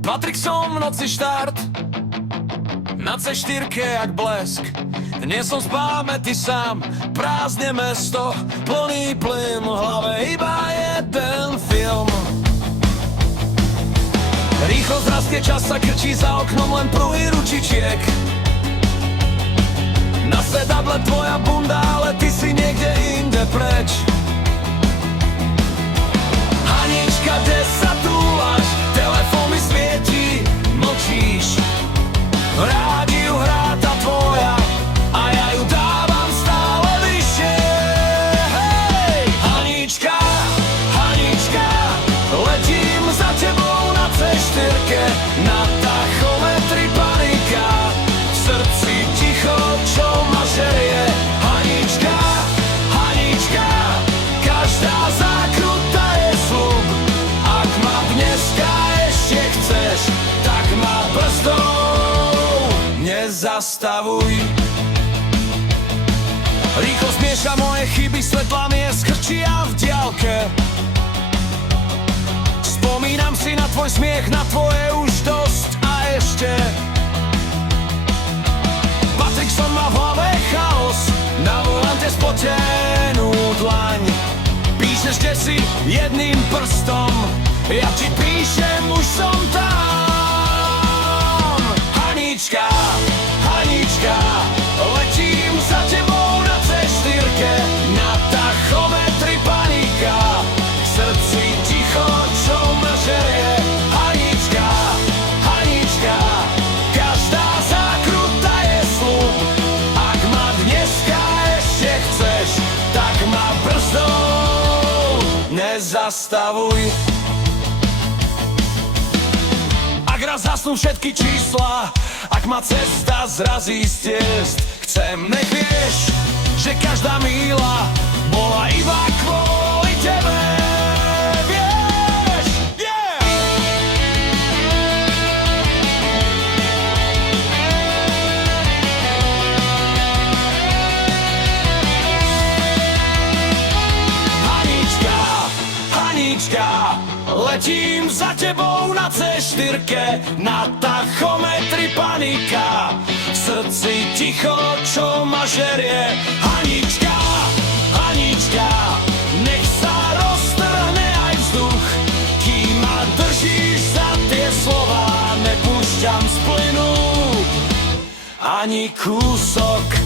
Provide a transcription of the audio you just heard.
Patrik som v noci štart, na C4 jak blesk. Dnes som z pamäti sám, prázdne mesto, plný plyn, v hlave iba jeden film. Rýchlosť rastie, čas sa krčí, za oknom len pruhy ručičiek. Na sedadle tvoja bunda, ale ty si niekde inde preč. Hanička, kde sa túlaš? Telefón mi svieti, mlčíš. V rádiu hrá tá tvoja a ja ju dávam stále vyššie. Hej! Hanička, Hanička, letím za tebou na C4, na tachometri panika, v srdci ticho, čo ma žerie. Hanička, Hanička, každá zákruta je slub. Ak ma dneska ešte chceš, tak ma brzdou nezastavuj. Rýchlo zmieša moje chyby, svetlami je skrčia v diaľke. Spomínam si na tvoj smiech, na tvoje už dosť a ešte. Patrik som má v hlave chaos, na volante spotenú dlaň. Píšeš kde si jedným prstom, ja ti píšem, už som tam. Hanička, Hanička, letím za tebou na C4, na tachometri panika, v srdci ticho, čo ma žerie. Hanička, Hanička, každá zákruta je slub. Ak ma dneska ešte chceš, tak ma brzdou nezastavuj. Ak raz zasnú všetky čísla, ak ma cesta zrazí z ciest, chcem, nech vieš, že každá míľa bola iba kvôli tebe. Vieš, yeah! Hanička, Hanička, letím za tebou na C4, na tachometri panika, v srdci ticho, čo ma žerie. Hanička, Hanička, nech sa roztrhne aj vzduch, kým ma držíš za tie slova, nepúšťam z plynu ani kúsok.